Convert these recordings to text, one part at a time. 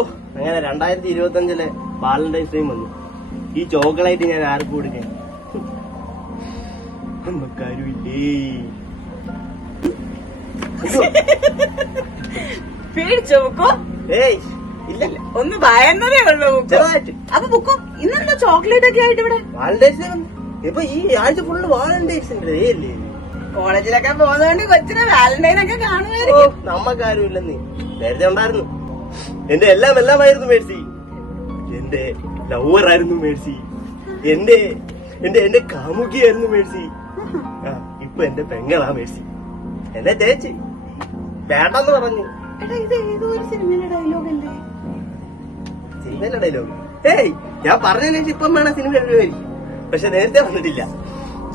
അങ്ങനെ 2025 Valentine's day വന്നു. ഈ ചോക്ലേറ്റ് ഞാൻ ആർക്കും കൊടുക്കാൻ നമുക്കാരുമില്ലേ? പേടിച്ചോ ബുക്കോ? ഏയ് ഇല്ലല്ല, ഒന്ന് ഭയന്നതേ ഉള്ളൂ ബുക്കോ. ചെറുതായിട്ട്. അപ്പൊ ബുക്കോ ഇന്നെന്താ ചോക്ലേറ്റ് ഒക്കെ ആയിട്ട് ഇവിടെ? വാലന്റൈൻസ് ഡേ വന്നു. ഇപ്പൊ ഈ ആഴ്ച ഫുള്ള് വാലന്റൈൻസ് ഡേ അല്ലേ? കോളേജിലൊക്കെ പോകുന്നതുകൊണ്ട് കൊച്ചിനെ വാലന്റൈൻ ഒക്കെ കാണുമായിരിക്കും. നമ്മക്കാരും ഇല്ലെന്നേ. നേരത്തെ ഉണ്ടായിരുന്നു. എന്റെ എല്ലാമായിരുന്നു മേഴ്സി. എന്റെ ലവർ ആയിരുന്നു മേഴ്സി. എന്റെ എന്റെ എന്റെ കാമുകിയായിരുന്നു മേഴ്സി. ഇപ്പൊ എന്റെ പെങ്ങളാ മേഴ്സി. എന്നെ ചേച്ചി വേണ്ടെന്ന് പറഞ്ഞു. എടാ ഇത് ഏതോ ഒരു സിനിമയിലെ ഡയലോഗ് അല്ലേ? സിനിമയിലെ ഡയലോഗ്? ഏയ് ഞാൻ പറഞ്ഞതിന് ശേഷം ഇപ്പം വേണം സിനിമ വരുമായിരിക്കും. പക്ഷെ നേരത്തെ വന്നിട്ടില്ല.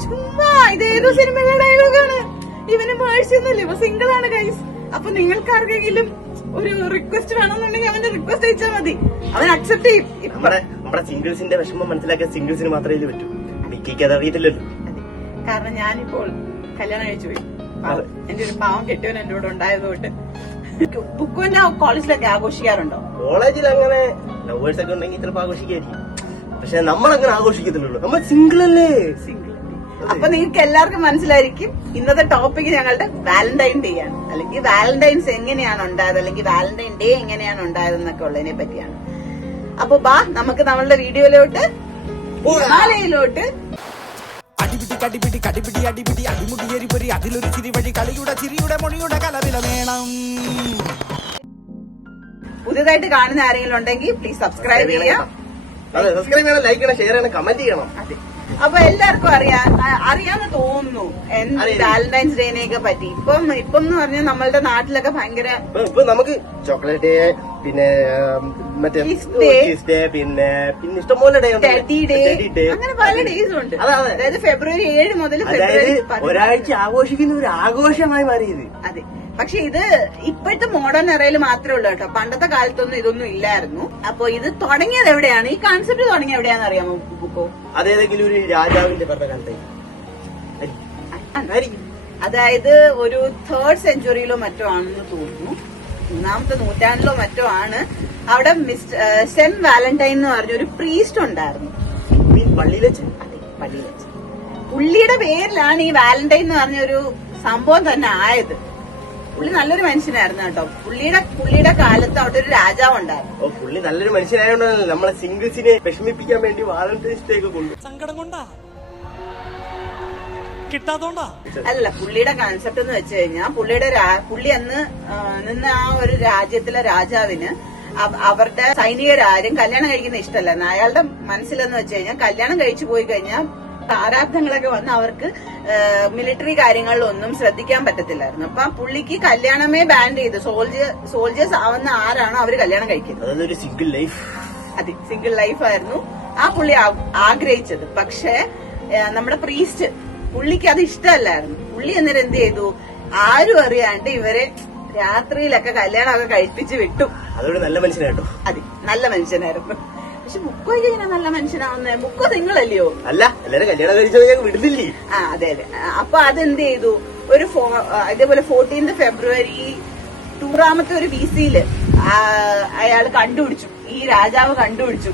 ചുമ്മാ ഇത് ഏതോ സിനിമയിലെ ഡയലോഗാണ്. ഇവന് മേഴ്സി ഒന്നുമില്ല, ഇപ്പൊ സിംഗിൾ ആണ് ഗൈസ്. അപ്പൊ നിങ്ങൾക്ക് ആർക്കെങ്കിലും ഒരു റിക്വസ്റ്റ് വേണമെന്നുണ്ടെങ്കിൽ അവന്റെ റിക്വസ്റ്റ് അയച്ചാൽ മതി, അവൻ അക്സെപ്റ്റ് ചെയ്യും. നമ്മുടെ സിംഗിൾസിന്റെ വിഷമം മനസ്സിലാക്കിയ സിംഗിൾസിന് മാത്രമേ പറ്റൂ. മിക്കയ്ക്ക് അത് അറിയത്തില്ലല്ലോ. കാരണം ഞാനിപ്പോൾ കല്യാണം കഴിച്ചു പോയി. എന്റെ ഒരു പാവം കെട്ടിയവൻ എന്റെ കൂടെ ഉണ്ടായതുകൊണ്ട്. ബുക്കുവിന്റെ കോളേജിലൊക്കെ ആഘോഷിക്കാറുണ്ടോ? കോളേജിൽ അങ്ങനെ ലവേഴ്സ് ഒക്കെ ഉണ്ടെങ്കിൽ ചിലപ്പോൾ ആഘോഷിക്കായിരിക്കും. പക്ഷെ നമ്മളങ്ങനെ ആഘോഷിക്കത്തില്ലല്ലോ, നമ്മൾ സിംഗിൾ അല്ലേ. സിംഗിൾ. അപ്പൊ നിങ്ങൾക്ക് എല്ലാവർക്കും മനസ്സിലായിരിക്കും ഇന്നത്തെ ടോപ്പിക് ഞങ്ങളുടെ വാലന്റൈൻ ഡേ ആണ്, അല്ലെങ്കിൽ വാലന്റൈൻസ് എങ്ങനെയാണ് ഉണ്ടായത്, അല്ലെങ്കിൽ വാലന്റൈൻ ഡേ എങ്ങനെയാണ് ഉണ്ടായതെന്നൊക്കെ ഉള്ളതിനെ പറ്റിയാണ്. അപ്പൊ നമുക്ക് നമ്മളുടെ വീഡിയോയിലോട്ട് ഹിമാലയയിലോട്ട് അടിപിടി കടിപിടി കടിപിടി അടിപിടി അടിമുടിയേറി പൊരി അതിലൊരു ചിരി വഴി കളിയുടെ ചിരിയുടെ മൊഴിയുടെ കലവില വേണം. പുതിയതായിട്ട് കാണുന്ന ആരെങ്കിലും ഉണ്ടെങ്കിൽ പ്ലീസ് സബ്സ്ക്രൈബ് ചെയ്യാം. അതെ, സബ്സ്ക്രൈബ് ചെയ്യണം, ലൈക്ക് ചെയ്യണം, ഷെയർ ചെയ്യണം, കമന്റ് ചെയ്യണം. അപ്പൊ എല്ലാവർക്കും അറിയാന്ന് തോന്നുന്നു വാലന്റൈൻസ് ഡേനെയൊക്കെ പറ്റി. ഇപ്പം എന്ന് പറഞ്ഞാൽ നമ്മളുടെ നാട്ടിലൊക്കെ ഭയങ്കര ഇപ്പൊ നമുക്ക് ചോക്ലേറ്റ് ഡേ, പിന്നെ മറ്റേ കിസ് ഡേ, പിന്നെ ഇഷ്ടംപോലെ ഡേ ഉണ്ട്. ടെഡി ഡേ, അങ്ങനെ പല ഡേയ്സ് ഉണ്ട്. അതായത് ഫെബ്രുവരി 7 മുതൽ ഫെബ്രുവരി 10 ഒരാഴ്ച ആഘോഷിക്കുന്ന ഒരു ആഘോഷമായി മാറിയത്. അതെ, പക്ഷെ ഇത് ഇപ്പോഴത്തെ മോഡേൺ എറയിൽ മാത്രമേ ഉള്ളൂ കേട്ടോ. പണ്ടത്തെ കാലത്തൊന്നും ഇതൊന്നും ഇല്ലായിരുന്നു. അപ്പൊ ഇത് തുടങ്ങിയത് എവിടെയാണ്, ഈ കോൺസെപ്റ്റ് തുടങ്ങിയത് എവിടെയാണെന്ന് അറിയാമോ ബുക്കോ? അതേതെങ്കിലും ഒരു രാജാവിന്റെ ഭരണകാലത്തായി, അതായത് ഒരു 3rd സെഞ്ചുറിയിലോ മറ്റോ ആണെന്ന് തോന്നുന്നു, 3ാമത്തെ നൂറ്റാണ്ടിലോ മറ്റോ ആണ്. അവിടെ സെന്റ് വാലന്റൈൻ എന്ന് പറഞ്ഞ ഒരു പ്രീസ്റ്റ് ഉണ്ടായിരുന്നു. പള്ളിയിലെച്ച്. അതെ, പള്ളിയിലെച്ച്. പുള്ളിയുടെ പേരിലാണ് ഈ വാലന്റൈൻ എന്ന് പറഞ്ഞ ഒരു സംഭവം തന്നെ ആയത്. പുള്ളി നല്ലൊരു മനുഷ്യനായിരുന്നു കേട്ടോ. പുള്ളിയുടെ കാലത്ത് അവിടെ ഒരു രാജാവ് ഉണ്ടായിരുന്നു. പുള്ളി നല്ലൊരു മനുഷ്യനായോണ്ടല്ലോ നമ്മളെ സിംഗിൾസിനെ വിഷമിപ്പിക്കാൻ വേണ്ടി വാലന്റൈൻസ് ഡേ ഒക്കെ കൊണ്ടു. സങ്കടം കൊണ്ടാ കിട്ടാത്തോണ്ടാ അല്ല, പുള്ളിയുടെ കൺസെപ്റ്റ് എന്ന് വെച്ച് കഴിഞ്ഞാൽ പുള്ളി അന്ന് നിന്ന് ആ ഒരു രാജ്യത്തിലെ രാജാവിന് അവരുടെ സൈനികരാരും കല്യാണം കഴിക്കുന്ന ഇഷ്ടമല്ല. അയാളുടെ മനസ്സിലെന്ന് വെച്ച് കഴിഞ്ഞാൽ കല്യാണം കഴിച്ചു പോയി കഴിഞ്ഞാൽ പ്രാരാബ്ധങ്ങളൊക്കെ വന്ന് അവർക്ക് മിലിറ്ററി കാര്യങ്ങളിലൊന്നും ശ്രദ്ധിക്കാൻ പറ്റത്തില്ലായിരുന്നു. അപ്പൊ പുള്ളിക്ക് കല്യാണമേ ബാൻ ചെയ്തു. സോൾജേഴ്സ് ആവുന്ന ആരാണോ അവര് കല്യാണം കഴിക്കുന്നത്. Single life. അതെ, സിംഗിൾ ലൈഫ് ആയിരുന്നു ആ പുള്ളി ആഗ്രഹിച്ചത്. പക്ഷെ നമ്മുടെ പ്രീസ്റ്റ് പുള്ളിക്ക് അത് ഇഷ്ടമല്ലായിരുന്നു. പുള്ളി അന്നേരം എന്ത് ചെയ്തു, ആരും അറിയാണ്ട് ഇവരെ രാത്രിയിലൊക്കെ കല്യാണമൊക്കെ കഴിപ്പിച്ച് വിട്ടു. അതൊരു നല്ല മനുഷ്യനായിട്ടോ. അതെ, നല്ല മനുഷ്യനായിരുന്നു. പക്ഷെ ബുക്കോയ്ക്ക് ഇങ്ങനെ നല്ല മനുഷ്യനാവുന്നേ? ബുക്കോ സിംഗിൾ അല്ലയോ? അല്ല, എല്ലാരും കല്യാണം കഴിച്ചത് വിടുന്നില്ലേ? അതെ. അപ്പൊ അതെന്ത് ചെയ്തു, ഒരു ഇതേപോലെ 14th ഫെബ്രുവരി 2ാമത്തെ ഒരു BC-യില് അയാൾ കണ്ടുപിടിച്ചു, ഈ രാജാവ് കണ്ടുപിടിച്ചു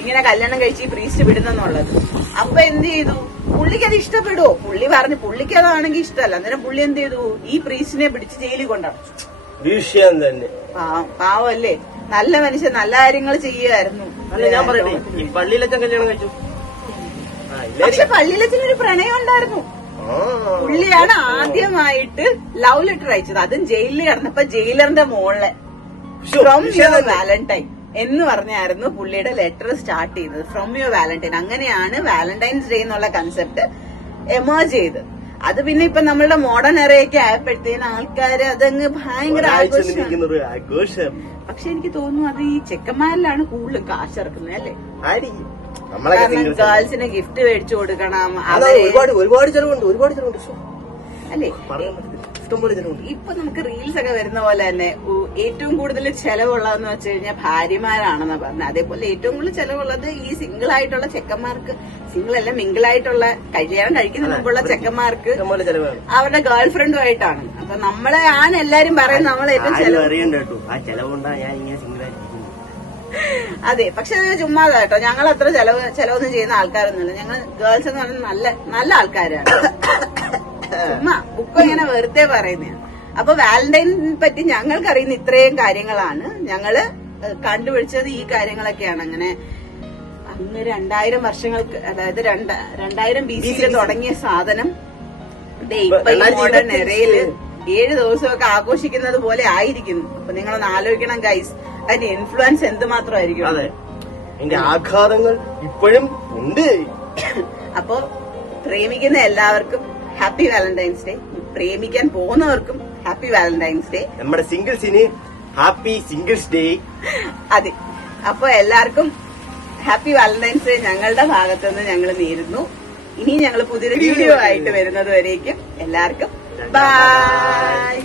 ഇങ്ങനെ കല്യാണം കഴിച്ച് ഈ പ്രീസ്റ്റ് വിടുന്നെന്നുള്ളത്. അപ്പൊ എന്ത് ചെയ്തു, പുള്ളിക്ക് അത് ഇഷ്ടപ്പെടുവോ? പുള്ളി പറഞ്ഞു പുള്ളിക്ക് അതാണെങ്കിൽ ഇഷ്ടമല്ല. അന്നേരം പുള്ളി എന്ത് ചെയ്തു, ഈ പ്രീസ്റ്റിനെ പിടിച്ച് ജയിലിൽ കൊണ്ടടച്ചു. വിഷയം തന്നെ. പാവല്ലേ, നല്ല മനുഷ്യൻ, നല്ല കാര്യങ്ങൾ ചെയ്യുമായിരുന്നു. ഞാൻ പറയട്ടെ, ഈ പള്ളിയിലച്ഛൻ കല്യാണം കഴിച്ചു. പക്ഷെ പള്ളിയിലച്ഛനൊരു പ്രണയം ഉണ്ടായിരുന്നു. പുള്ളിയാണ് ആദ്യമായിട്ട് ലവ് ലെറ്റർ അയച്ചത്, അതും ജയിലിൽ കിടന്നപ്പോ ജയിലറിന്റെ മോളിലെ ഫ്രം യുവർ വാലന്റൈൻ എന്ന് പറഞ്ഞായിരുന്നു പുള്ളിയുടെ ലെറ്റർ സ്റ്റാർട്ട് ചെയ്തത്. From your valentine. അങ്ങനെയാണ് വാലന്റൈൻസ് ഡേ എന്നുള്ള കൺസെപ്റ്റ് എമേർജ് ചെയ്തത്. അത് പിന്നെ ഇപ്പൊ നമ്മളുടെ മോഡേൺ എറയൊക്കെ ആയപ്പോഴത്തേന് ആൾക്കാര് അതങ്ങ് ഭയങ്കര ആഘോഷം. പക്ഷെ എനിക്ക് തോന്നുന്നു അത് ഈ ചെക്കന്മാരിലാണ് കൂടുതലും കാശിറക്കുന്നത് അല്ലേ? കാരണം ഗേൾസിന് ഗിഫ്റ്റ് മേടിച്ചു കൊടുക്കണം, ഒരുപാട് ചെലവുണ്ട് അല്ലേ? ഇപ്പൊ നമുക്ക് റീൽസ് ഒക്കെ വരുന്ന പോലെ തന്നെ ഏറ്റവും കൂടുതൽ ചെലവുള്ളതെന്ന് വെച്ച് കഴിഞ്ഞാൽ ഭാര്യമാരാണെന്ന് പറഞ്ഞത്. അതേപോലെ ഏറ്റവും കൂടുതൽ ചെലവുള്ളത് ഈ സിംഗിൾ ആയിട്ടുള്ള ചെക്കന്മാർക്ക്, സിംഗിൾ അല്ല മിംഗിളായിട്ടുള്ള കല്യാണം കഴിക്കുന്ന മുമ്പുള്ള ചെക്കന്മാർക്ക് അവരുടെ ഗേൾ ഫ്രണ്ടുമായിട്ടാണ്. അപ്പൊ നമ്മളെ എല്ലാരും പറയുന്നത് നമ്മൾ ഏറ്റവും ചെലവ്. അതെ, പക്ഷെ അത് ചുമ്മാതാ കേട്ടോ. ഞങ്ങൾ അത്ര ചെലവൊന്നും ചെയ്യുന്ന ആൾക്കാരൊന്നുമില്ല. ഞങ്ങൾ ഗേൾസ് എന്ന് പറഞ്ഞാൽ നല്ല നല്ല ആൾക്കാരാണ്. ചുമ്മാ ബുക്ക് ഇങ്ങനെ വെറുതെ പറയുന്നതാണ്. അപ്പൊ വാലന്റൈനെ പറ്റി ഞങ്ങൾക്ക് അറിയുന്ന ഇത്രയും കാര്യങ്ങളാണ്. ഞങ്ങള് കണ്ടുപിടിച്ചത് ഈ കാര്യങ്ങളൊക്കെയാണ്. അങ്ങനെ അങ്ങ് 2000 വർഷങ്ങൾക്ക്, അതായത് 2000 BC തുടങ്ങിയ സാധനം ഇപ്പൊ ഈ മോഡേൺ എറയില് 7 ദിവസമൊക്കെ ആഘോഷിക്കുന്നത് പോലെ ആയിരിക്കുന്നു. അപ്പൊ നിങ്ങളൊന്ന് ആലോചിക്കണം ഗൈസ്, അതിന്റെ ഇൻഫ്ലുവൻസ് എന്തുമാത്രമായിരിക്കും. അതെ, അതിന്റെ ആഘാതങ്ങൾ ഇപ്പോഴും ഉണ്ട്. അപ്പൊ പ്രേമിക്കുന്ന എല്ലാവർക്കും ഹാപ്പി വാലന്റൈൻസ് ഡേ. പ്രേമിക്കാൻ പോകുന്നവർക്കും ഹാപ്പി വാലന്റൈൻസ് ഡേ. നമ്മുടെ സിംഗിൾസിന് ഹാപ്പി സിംഗിൾസ് ഡേ. അതെ, അപ്പൊ എല്ലാവർക്കും ഹാപ്പി വാലന്റൈൻസ് ഡേ ഞങ്ങളുടെ ഭാഗത്തുനിന്ന് ഞങ്ങൾ നേരുന്നു. ഇനി ഞങ്ങൾ പുതിയൊരു വീഡിയോ ആയിട്ട് വരുന്നത് വരേക്കും എല്ലാവർക്കും ബൈ.